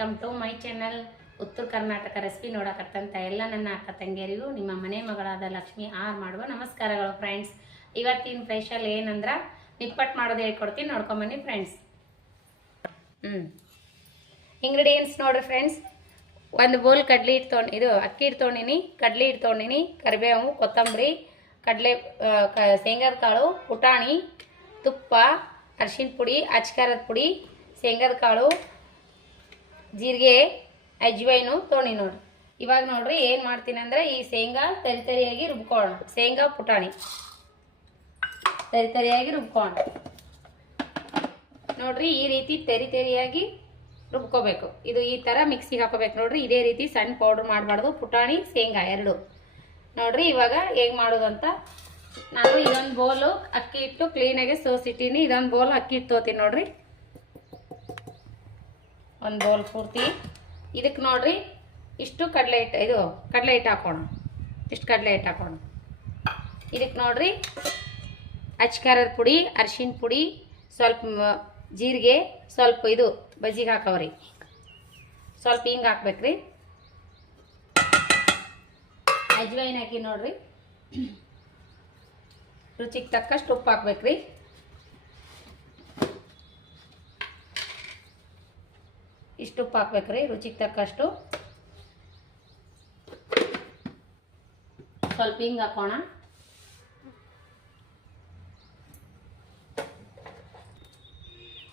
Welcome to my channel. ಉತ್ತರ Karnataka recipe ನೋಡಕತ್ತಂತ ಎಲ್ಲ ನನ್ನ ಅಕ್ಕ ತಂಗಿಯರಿಗೂ ನಿಮ್ಮ ಮನೆ ಮಗಳಾದ ಲಕ್ಷ್ಮಿ ಆರ್ ಮಾಡುವ ನಮಸ್ಕಾರಗಳು ಫ್ರೆಂಡ್ಸ್. ಇವತ್ತಿನ ಸ್ಪೆಷಲ್ ಏನಂದ್ರೆ ನಿಪ್ಪಟ್ಟು ಮಾಡೋದು ಹೇಳ್ಕೊಡ್ತೀನಿ, ನೋಡ್ಕೊಂಬನ್ನಿ ಫ್ರೆಂಡ್ಸ್. ಇಂಗ್ರೀಡಿಯೆಂಟ್ಸ್ ನೋಡ್ರಿ ಫ್ರೆಂಡ್ಸ್. ಒಂದು ಬೋಲ್ ಕಡ್ಲಿ ಹಿಟ್ಟು ತೊಗೊಂಡು ಇದು ಅಕ್ಕಿ ಹಿಟ್ಟು ತೊಗೊಂಡಿನಿ, ಕಡ್ಲಿ ಹಿಟ್ಟು ತೊಗೊಂಡಿನಿ, ಕರಿಬೇವು, ಕೊತ್ತಂಬರಿ, ಕಡಲೆ, ಶೇಂಗಾದ ಕಾಳು, ಪುಟಾಣಿ, ತುಪ್ಪ, ಅರಿಶಿನ ಪುಡಿ, ಅಚ್ಕಾರದ ಪುಡಿ, ಶೇಂಗಾದ ಕಾಳು, ಜೀರಿಗೆ, ಅಜ್ವೈನು ತೊಗೊಂಡು ನೋಡ್ರಿ. ಇವಾಗ ನೋಡ್ರಿ ಏನು ಮಾಡ್ತೀನಿ ಅಂದರೆ ಈ ಶೇಂಗಾ ತರಿಯಾಗಿ ರುಬ್ಕೊಳ್ಳೋಣ. ಶೇಂಗಾ ಪುಟಾಣಿ ತರಿಯಾಗಿ ರುಬ್ಕೊಳ್ಳೋಣ ನೋಡ್ರಿ. ಈ ರೀತಿ ತರಿಯಾಗಿ ರುಬ್ಕೋಬೇಕು. ಇದು ಈ ಥರ ಮಿಕ್ಸಿಗೆ ಹಾಕೋಬೇಕು ನೋಡ್ರಿ. ಇದೇ ರೀತಿ ಸಣ್ಣ ಪೌಡ್ರ್ ಮಾಡಬಾರ್ದು. ಪುಟಾಣಿ ಶೇಂಗಾ ಎರಡು ನೋಡ್ರಿ. ಇವಾಗ ಹೇಗೆ ಮಾಡೋದು ಅಂತ ನಾನು ಇದೊಂದು ಬೋಲು ಅಕ್ಕಿ ಹಿಟ್ಟು ಕ್ಲೀನಾಗಿ ಸೋಸಿಟ್ಟಿನಿ. ಇದೊಂದು ಬೋಲ್ ಅಕ್ಕಿ ಹಿಟ್ಟು ತೊಗೋತೀನಿ ನೋಡ್ರಿ. ಒಂದು ಬೋಲ್ ಪೂರ್ತಿ. ಇದಕ್ಕೆ ನೋಡ್ರಿ ಇಷ್ಟು ಕಡಲೆ ಹಿಟ್ಟು, ಇದು ಕಡಲೆ ಹಿಟ್ಟು ಹಾಕೋಣ. ಇಷ್ಟು ಕಡಲೆ ಹಿಟ್ಟು ಹಾಕೋಣ. ಇದಕ್ಕೆ ನೋಡ್ರಿ ಅಚ್ಕಾರದ ಪುಡಿ, ಅರಿಶಿನ ಪುಡಿ, ಸ್ವಲ್ಪ ಜೀರಿಗೆ, ಸ್ವಲ್ಪ ಇದು ಬಜ್ಜಿಗೆ ಹಾಕವ್ರಿ, ಸ್ವಲ್ಪ ಹಿಂಗೆ ಹಾಕ್ಬೇಕ್ರಿ. ಅಜ್ವೈನ್ ಹಾಕಿ ನೋಡ್ರಿ. ರುಚಿಗೆ ತಕ್ಕಷ್ಟು ಉಪ್ಪು ಹಾಕ್ಬೇಕ್ರಿ. ಇಷ್ಟು ಉಪ್ಪು ಹಾಕ್ಬೇಕ್ರಿ ರುಚಿಗೆ ತಕ್ಕಷ್ಟು. ಸ್ವಲ್ಪ ಹಿಂಗೆ ಹಾಕೋಣ.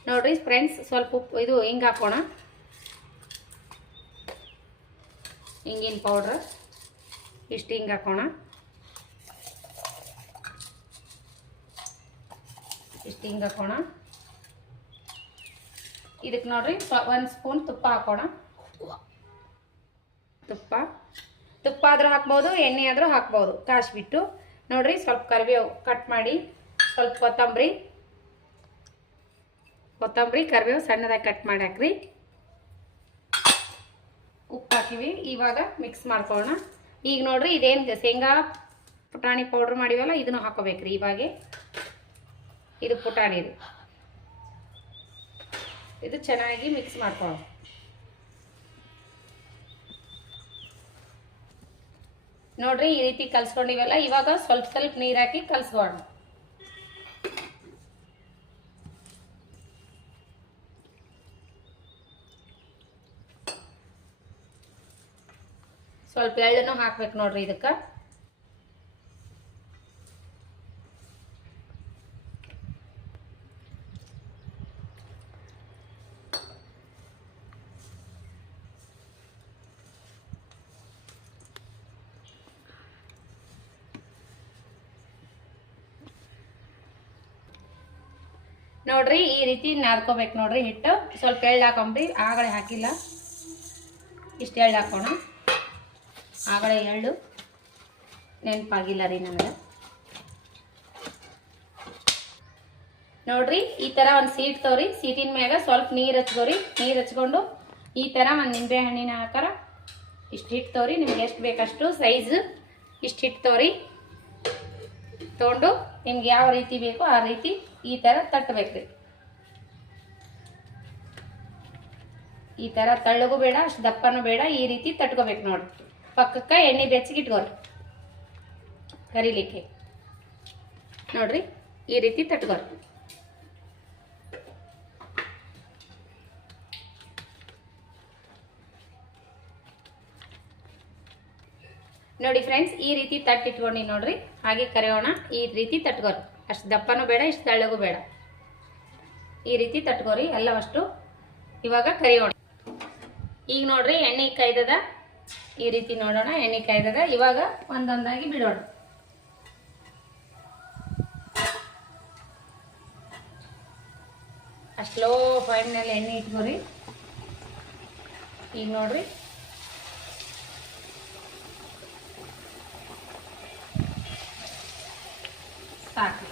ನೋಡ್ರಿ ಫ್ರೆಂಡ್ಸ್, ಸ್ವಲ್ಪ ಉಪ್ಪು ಇದು ಹಿಂಗೆ ಹಾಕೋಣ. ಹಿಂಗಿನ ಪೌಡ್ರ್ ಇಷ್ಟು ಹಿಂಗೆ ಹಾಕೋಣ. ಇಷ್ಟು ಹಿಂಗೆ ಹಾಕೋಣ. ಇದಕ್ಕೆ ನೋಡ್ರಿ ಒಂದು ಸ್ಪೂನ್ ತುಪ್ಪ ಹಾಕೋಣ. ತುಪ್ಪ ಆದರೂ ಹಾಕ್ಬೋದು, ಎಣ್ಣೆ ಆದರೂ ಹಾಕ್ಬೋದು ಕಾಯಿಸ್ಬಿಟ್ಟು. ನೋಡ್ರಿ ಸ್ವಲ್ಪ ಕರಿಬೇವು ಕಟ್ ಮಾಡಿ, ಸ್ವಲ್ಪ ಕೊತ್ತಂಬರಿ ಕರಿಬೇವು ಸಣ್ಣದಾಗಿ ಕಟ್ ಮಾಡಿ ಹಾಕ್ರಿ. ಉಪ್ಪು ಹಾಕಿವಿ. ಇವಾಗ ಮಿಕ್ಸ್ ಮಾಡ್ಕೊಳ್ಳೋಣ. ಈಗ ನೋಡ್ರಿ ಇದೇನು ಶೇಂಗಾ ಪುಟಾಣಿ ಪೌಡ್ರ್ ಮಾಡಿವಲ್ಲ ಇದನ್ನು ಹಾಕೋಬೇಕ್ರಿ. ಇವಾಗ ಇದು ಪುಟಾಣಿ ರೀ. ಇದು ಚೆನ್ನಾಗಿ ಮಿಕ್ಸ್ ಮಾಡ್ಕೊಳ್ಳೋಣ. ನೋಡ್ರಿ ಈ ರೀತಿ ಕಲ್ಸ್ಕೊಂಡಿವಲ್ಲ. ಇವಾಗ ಸ್ವಲ್ಪ ಸ್ವಲ್ಪ ನೀರು ಹಾಕಿ ಕಲ್ಸ್ಕೊಳ್ಳೋಣ. ಸ್ವಲ್ಪ ಎಳ್ಳನ್ನು ಹಾಕ್ಬೇಕು ನೋಡ್ರಿ ಇದಕ್ಕೆ. ನೋಡ್ರಿ ಈ ರೀತಿ ನಾದ್ಕೋಬೇಕು ನೋಡ್ರಿ ಹಿಟ್ಟು. ಸ್ವಲ್ಪ ಎಳ್ಳು ಹಾಕೊಂಬ್ರಿ. ಆಗಳೆ ಹಾಕಿಲ್ಲ, ಇಷ್ಟು ಎಳ್ಳು ಹಾಕೋಣ. ಆಗಳೆ ಎಳ್ಳು ನೆನಪಾಗಿಲ್ಲ ರೀ ನನಗೆ. ನೋಡ್ರಿ ಈ ಥರ ಒಂದು ಸೀಟ್ ತೋರಿ. ಸೀಟಿನ ಮ್ಯಾಗ ಸ್ವಲ್ಪ ನೀರು ಹಚ್ಕೋರಿ. ನೀರು ಹಚ್ಕೊಂಡು ಈ ಥರ ಒಂದು ನಿಂಬೆ ಹಣ್ಣಿನ ಆಕಾರ ಇಷ್ಟು ಹಿಟ್ಟು ತೋರಿ. ನಿಮ್ಗೆ ಎಷ್ಟು ಬೇಕಷ್ಟು ಸೈಜ್ ಇಷ್ಟು ಹಿಟ್ಟು ತೋರಿ. ತೊಗೊಂಡು ನಿಮ್ಗೆ ಯಾವ ರೀತಿ ಬೇಕೋ ಆ ರೀತಿ ಈ ಥರ ತಟ್ಟಬೇಕ್ರಿ. ಈ ಥರ ತಳ್ಳಗೂ ಬೇಡ, ಅಷ್ಟು ದಪ್ಪನೂ ಬೇಡ. ಈ ರೀತಿ ತಟ್ಕೋಬೇಕು ನೋಡ್ರಿ. ಪಕ್ಕಕ್ಕೆ ಎಣ್ಣೆ ಬೆಚ್ಚಗೆ ಇಟ್ಕೋರಿ ಕರಿಲಿಕ್ಕೆ. ನೋಡ್ರಿ ಈ ರೀತಿ ತಟ್ಕೋರಿ. ನೋಡಿ ಫ್ರೆಂಡ್ಸ್, ಈ ರೀತಿ ತಟ್ಟಿಟ್ಕೊಂಡು ನೋಡ್ರಿ. ಹಾಗೆ ಕರೆಯೋಣ. ಈ ರೀತಿ ತಟ್ಕೋರಿ. ಅಷ್ಟು ದಪ್ಪನೂ ಬೇಡ, ಇಷ್ಟು ತಳ್ಳಗೂ ಬೇಡ. ಈ ರೀತಿ ತಟ್ಕೋರಿ ಎಲ್ಲವಷ್ಟು. ಇವಾಗ ಕರಿಯೋಣ. ಈಗ ನೋಡ್ರಿ ಎಣ್ಣೆ ಕಾಯ್ದದ. ಈ ರೀತಿ ನೋಡೋಣ. ಎಣ್ಣೆ ಕಾಯ್ದದ. ಇವಾಗ ಒಂದೊಂದಾಗಿ ಬಿಡೋಣ. ಅಷ್ಟು ಲೋ ಫೈನಲ್ಲಿ ಎಣ್ಣೆ ಇಟ್ಕೋರಿ. ಈಗ ನೋಡ್ರಿ ಸಾಕು.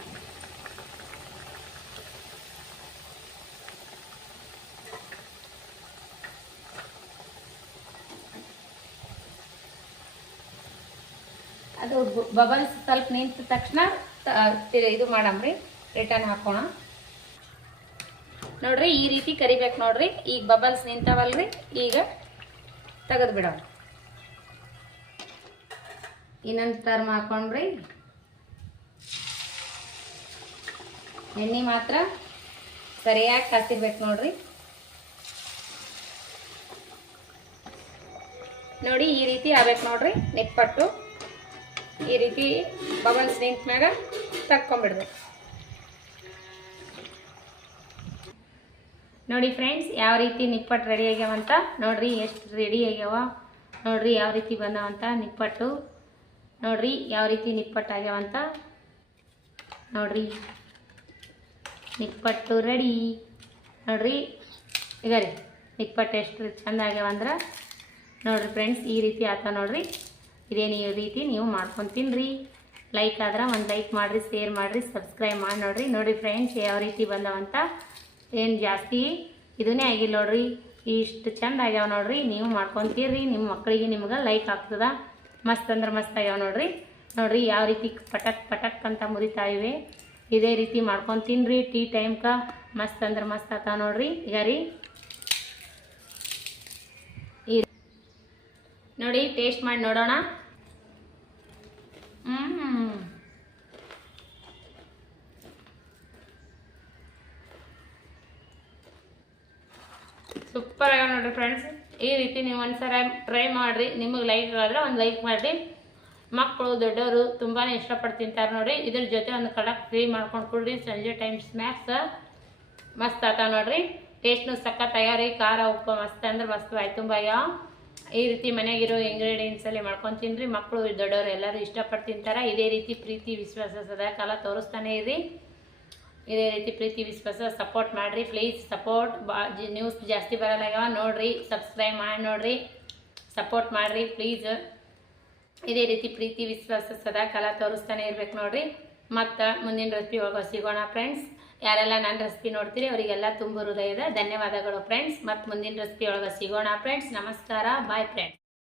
ಅದು ಬಬಲ್ಸ್ ಸ್ವಲ್ಪ ನಿಂತ ತಕ್ಷಣ ಇದು ಮಾಡಮ್ರಿ, ರಿಟರ್ನ್ ಹಾಕೋಣ. ನೋಡ್ರಿ ಈ ರೀತಿ ಕರಿಬೇಕು ನೋಡ್ರಿ. ಈಗ ಬಬಲ್ಸ್ ನಿಂತಾವಲ್ರಿ, ಈಗ ತೆಗೆದು ಬಿಡೋಣ. ಇನ್ನೊಂದು ಟರ್ಮ್ ಹಾಕೊಂಡ್ರಿ. ಎಣ್ಣೆ ಮಾತ್ರ ಸರಿಯಾಗಿ ಕಾಸಿರ್ಬೇಕು ನೋಡ್ರಿ. ನೋಡಿ ಈ ರೀತಿ ಆಗ್ಬೇಕು ನೋಡ್ರಿ. ನಿಪ್ಪಟ್ಟು ಈ ರೀತಿ ಬಬಲ್ಸ್ ನಿಂತ ಮ್ಯಾಗ ತಕ್ಕೊಂಡ್ಬಿಡ್ಬೇಕು. ನೋಡಿ ಫ್ರೆಂಡ್ಸ್, ಯಾವ ರೀತಿ ನಿಪ್ಪಟ್ಟು ರೆಡಿ ಆಗ್ಯಾವಂತ ನೋಡ್ರಿ. ಎಷ್ಟು ರೆಡಿ ಆಗ್ಯಾವ ನೋಡ್ರಿ, ಯಾವ ರೀತಿ ಬಂದಾವಂತ ನಿಪ್ಪಟ್ಟು ನೋಡ್ರಿ. ಯಾವ ರೀತಿ ನಿಪ್ಪಟ್ಟು ಆಗ್ಯಾವಂತ ನೋಡ್ರಿ. ನಿಪ್ಪಟ್ಟು ರೆಡಿ ನೋಡ್ರಿ. ಈಗ ರೀ ನಿಪ್ಪಟ್ಟು ಎಷ್ಟು ಚಂದ ಆಗ್ಯಾವಂದ್ರೆ ನೋಡ್ರಿ ಫ್ರೆಂಡ್ಸ್, ಈ ರೀತಿ ಆತ ನೋಡ್ರಿ. ಇದೇನು ಈ ರೀತಿ ನೀವು ಮಾಡ್ಕೊಂಡು ತಿನ್ನಿರಿ. ಲೈಕ್ ಆದ್ರೆ ಒಂದು ಲೈಕ್ ಮಾಡಿರಿ, ಶೇರ್ ಮಾಡಿರಿ, ಸಬ್ಸ್ಕ್ರೈಬ್ ಮಾಡಿ ನೋಡ್ರಿ. ನೋಡಿ ಫ್ರೆಂಡ್ಸ್ ಯಾವ ರೀತಿ ಬಂದವಂತ. ಏನು ಜಾಸ್ತಿ ಇದನ್ನೇ ಆಗಿಲ್ಲ ನೋಡ್ರಿ, ಇಷ್ಟು ಚಂದ ಆಗ್ಯಾವ ನೋಡ್ರಿ. ನೀವು ಮಾಡ್ಕೊತೀರಿ, ನಿಮ್ಮ ಮಕ್ಕಳಿಗೆ ನಿಮ್ಗೆ ಲೈಕ್ ಆಗ್ತದ. ಮಸ್ತ್ ಅಂದ್ರೆ ಮಸ್ತ್ ಆಗ್ಯಾವ ನೋಡ್ರಿ. ನೋಡ್ರಿ ಯಾವ ರೀತಿ ಪಟಕ್ ಪಟಕ್ ಅಂತ ಮುರಿತಾ ಇವೆ. ಇದೇ ರೀತಿ ಮಾಡ್ಕೊಂಡು ತಿನ್ನಿರಿ ಟೀ ಟೈಮ್ಗೆ. ಮಸ್ತ್ ಅಂದ್ರೆ ಮಸ್ತ್ ಆತ ನೋಡ್ರಿ. ಈಗ ರೀ ನೋಡಿ ಟೇಸ್ಟ್ ಮಾಡಿ ನೋಡೋಣ. ಸೂಪರ್ ಆಗ್ಯಾವ ನೋಡ್ರಿ ಫ್ರೆಂಡ್ಸ್. ಈ ರೀತಿ ನೀವು ಒಂದ್ಸಲ ಟ್ರೈ ಮಾಡಿರಿ. ನಿಮಗೆ ಲೈಕ್ ಆದ್ರೆ ಒಂದು ಲೈಕ್ ಮಾಡಿರಿ. ಮಕ್ಕಳು ದೊಡ್ಡವರು ತುಂಬಾ ಇಷ್ಟಪಟ್ಟು ತಿಂತಾರೆ ನೋಡ್ರಿ. ಇದ್ರ ಜೊತೆ ಒಂದು ಕಡಕ್ ಫ್ರೀ ಮಾಡ್ಕೊಂಡು ಕೊಡ್ರಿ. ಸಂಜೆ ಟೈಮ್ ಸ್ನ್ಯಾಕ್ಸ್ ಮಸ್ತ್ ಆತ ನೋಡ್ರಿ. ಟೇಸ್ಟ್ನು ಸಖತ್ ಆಗ್ಯಾವ್ರಿ. ಖಾರ ಉಪ್ಪು ಮಸ್ತ್ ಅಂದ್ರೆ ಮಸ್ತ್ ಆಯ್ತು ತುಂಬ ಆಗ್ಯಾವ. ಈ ರೀತಿ ಮನೆಗಿರೋ ಇಂಗ್ರೀಡಿಯೆಂಟ್ಸಲ್ಲಿ ಮಾಡ್ಕೊಂಡು ತಿನ್ನಿರಿ. ಮಕ್ಕಳು ದೊಡ್ಡವರು ಎಲ್ಲರೂ ಇಷ್ಟಪಟ್ಟು ತಿಂತಾರೆ. ಇದೇ ರೀತಿ ಪ್ರೀತಿ ವಿಶ್ವಾಸ ಸದಾ ಕಾಲ ತೋರಿಸ್ತಾನೆ ಇರಿ. ಇದೇ ರೀತಿ ಪ್ರೀತಿ ವಿಶ್ವಾಸ ಸಪೋರ್ಟ್ ಮಾಡಿರಿ. Please support. ನ್ಯೂಸ್ ಜಾಸ್ತಿ ಬರಲ್ಲಾಗ್ಯಾವ ನೋಡ್ರಿ. ಸಬ್ಸ್ಕ್ರೈಬ್ ಮಾಡಿ ನೋಡ್ರಿ, ಸಪೋರ್ಟ್ ಮಾಡಿರಿ ಪ್ಲೀಸ್. ಇದೇ ರೀತಿ ಪ್ರೀತಿ ವಿಶ್ವಾಸ ಸದಾ ಕಾಲ ತೋರಿಸ್ತಾನೆ ಇರ್ಬೇಕು ನೋಡ್ರಿ. ಮತ್ತು ಮುಂದಿನ ರೆಸಿಪಿ ಒಳಗೆ ಸಿಗೋಣ ಫ್ರೆಂಡ್ಸ್. ಯಾರೆಲ್ಲ ನನ್ನ ರೆಸಿಪಿ ನೋಡ್ತೀರಿ ಅವರಿಗೆಲ್ಲ ತುಂಬ ಹೃದಯದ ಧನ್ಯವಾದಗಳು ಫ್ರೆಂಡ್ಸ್. ಮತ್ತು ಮುಂದಿನ ರೆಸಿಪಿ ಒಳಗೆ ಸಿಗೋಣ ಫ್ರೆಂಡ್ಸ್. ನಮಸ್ಕಾರ, ಬಾಯ್ ಫ್ರೆಂಡ್ಸ್.